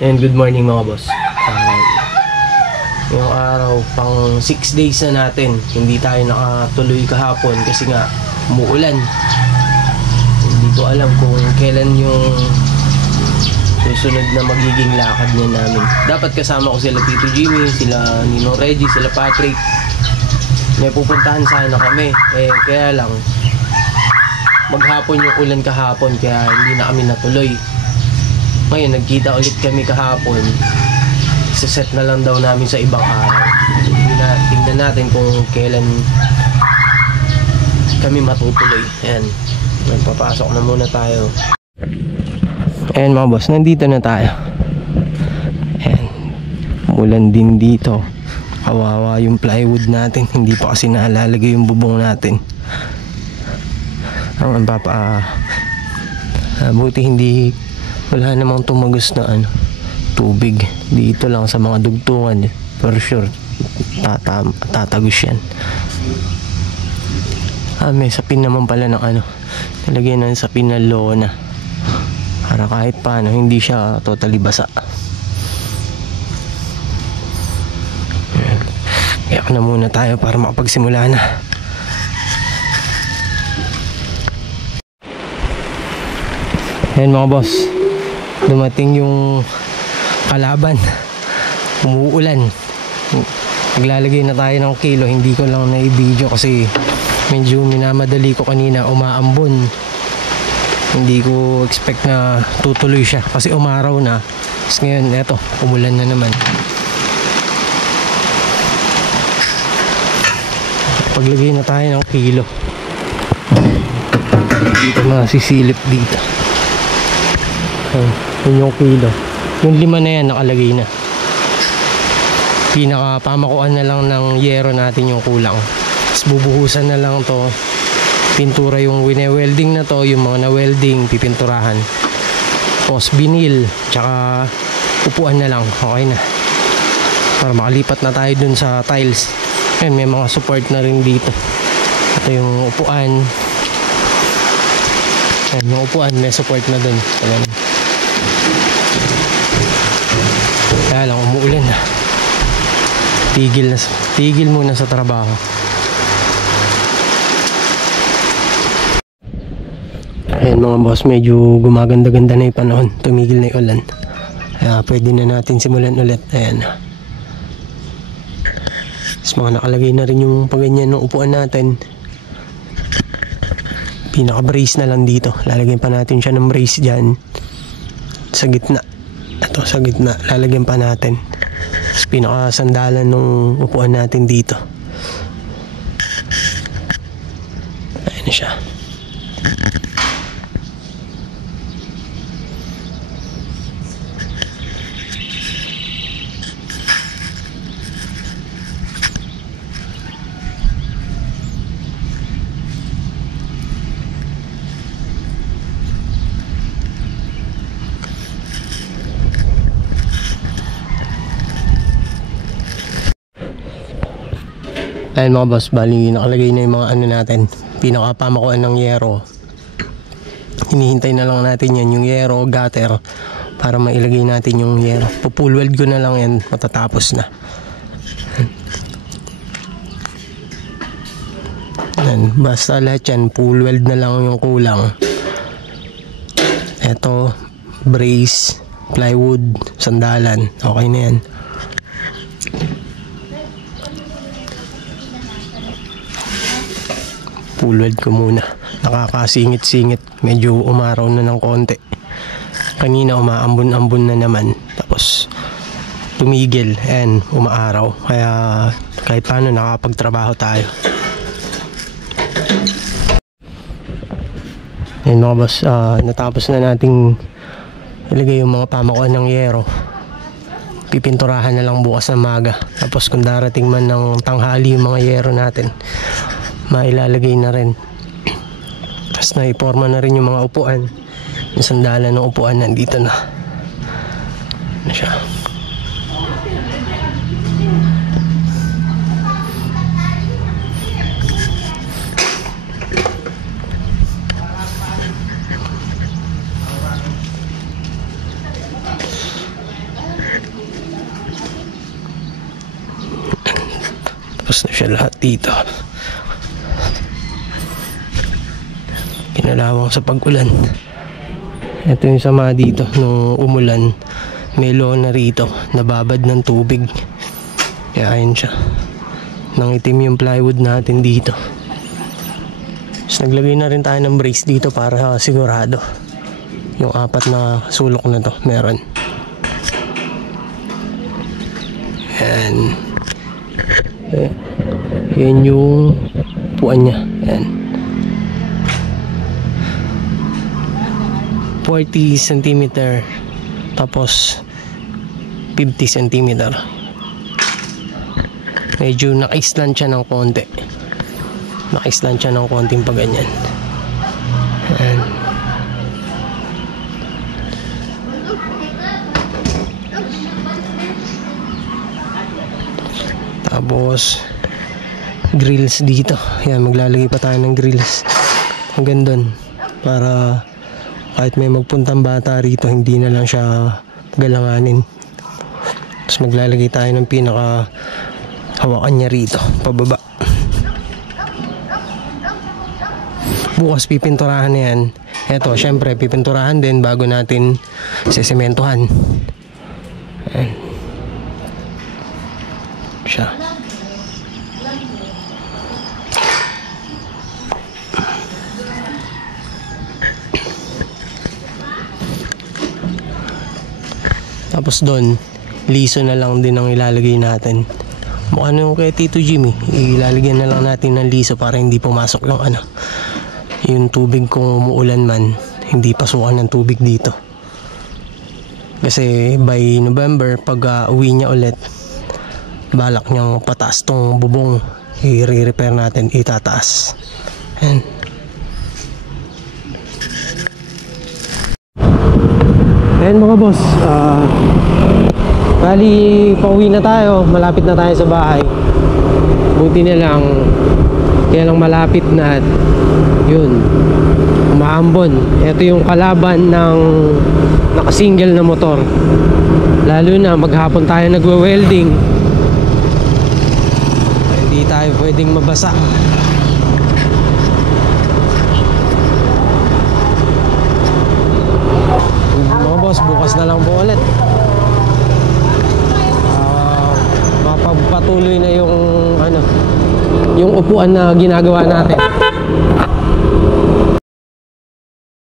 And good morning mga boss. Ngayong araw, pang 6 days na natin. Hindi tayo nakatuloy kahapon kasi nga umuulan. Hindi ko alam kung kailan yung susunod na magiging lakad niya namin. Dapat kasama ko sila Tito Jimmy, sila Ninong Reggie, sila Patrick. May pupuntahan sana kami. Kaya lang maghapon yung ulan kahapon kaya hindi na kami natuloy. Ngayon nagkita ulit kami kahapon. Set na lang daw namin sa ibang araw. Tingnan natin kung kailan kami matutuloy. Ayan, papasok na muna tayo. Ayan mga boss, nandito na tayo. Ayan, umulan din dito. Kawawa yung plywood natin. Hindi pa kasi nalalagay yung bubong natin. Ang buti hindi, wala namang tumagos na tubig dito lang sa mga dugtungan. For sure tatagos yan. May sapin naman pala ng nilagyan ng sapin na lona para kahit paano hindi siya totally basa. Kaya na muna tayo para makapagsimula na. Ayan mga boss, dumating yung kalaban. Umuulan. Naglalagay na tayo ng kilo. Hindi ko lang na-video kasi medyo minamadali ko kanina. Umaambon. Hindi ko expect na tutuloy siya kasi umaraw na. Tapos ngayon eto, umulan na naman. Paglagay na tayo ng kilo. Dito masisilip dito. Yun yung kilo. Yung 5 na yan nakalagay na. Pinakapamakuan na lang ng yero natin yung kulang. Tapos bubuhusan na lang to. Pintura yung wine-welding na to. Yung mga na-welding pipinturahan. Tapos binil. Tsaka upuan na lang. Okay na. Para makalipat na tayo dun sa tiles. Ayan, may mga support na rin dito. Ito yung upuan. Ayan, yung upuan may support na dun. Ayan. Kaya lang umuulan na. Tigil muna sa trabaho. Ayan mga boss, medyo gumaganda-ganda na yung panahon. Tumigil na yung ulan. Kaya pwede na natin simulan ulit. Ayan. Tapos mga nakalagay na rin yung paganyan ng upuan natin. Pinaka-brace na lang dito. Lalagyan pa natin siya ng brace dyan. Sa gitna. Ito sa gitna. Lalagyan pa natin. Tapos pinaka-sandalan ng upuan natin dito. Ayan na siya. Ayan mga boss, bali nakalagay na yung mga natin, pinakapamakuan ng yero. Hinihintay na lang natin yan, yung yero, gutter, para mailagay natin yung yero. Pull weld ko na lang yan, matatapos na. Ayan, basta lahat yan, pull weld na lang yung kulang. Eto, brace, plywood, sandalan, okay na yan. Full weld ko muna. Nakakasingit-singit. Medyo umaraw na ng konti. Kanina umaambon-ambon na naman. Tapos tumigil and umaaraw. Kaya kahit paano nakapagtrabaho tayo. Ayan mga boss, natapos na nating ilagay yung mga pamakuan ng yero. Pipinturahan na lang bukas ng maga. Tapos kung darating man ng tanghali yung mga yero natin, mailalagay na rin. Tapos naiporma na rin yung mga upuan. Yung sandalan ng upuan nandito na. Ano siya? Tapos na siya lahat dito. Pinalawang sa pag-ulan. Ito yung sama dito nung umulan. May lona rito, nababad ng tubig. Kaya ayun siya. Nangitim yung plywood natin dito. Tapos naglagay na rin tayo ng brace dito para sigurado. Yung 4 na sulok na to, meron. Yan. Yan yung puan niya. Yan. 40 cm. Tapos 50 cm. Medyo naka-island siya ng konti. Naka-island siya ng konting pag ganyan. Ayan. Tapos grills dito. Ayan, maglalagay pa tayo ng grills hanggang doon para kahit may magpuntang bata rito hindi na lang siya galanganin. Tapos maglalagay tayo ng pinaka hawakan niya rito pababa. Bukas pipinturahan na yan. Eto, syempre pipinturahan din bago natin sesementohan. Ayan siya. Tapos doon liso na lang din ang ilalagay natin. Mukha na yung kay Tito Jimmy, ilalagyan na lang natin ng liso para hindi pumasok yung tubig kung umuulan man, hindi pasukan ng tubig dito. Kasi by November pag uwi niya ulit, balak niyang pataas tong bubong, i-repair natin, itataas. Ayan. Ayan mga boss, bali pauwi na tayo, malapit na tayo sa bahay. Buti na lang, kaya lang malapit na at yun, umaambon. Ito yung kalaban ng nakasingle na motor. Lalo na maghapon tayo nagwe-welding, hindi tayo pwedeng mabasa. Mga boss, bukas na lang po ulit. Mapagpatuloy na yung yung upuan na ginagawa natin.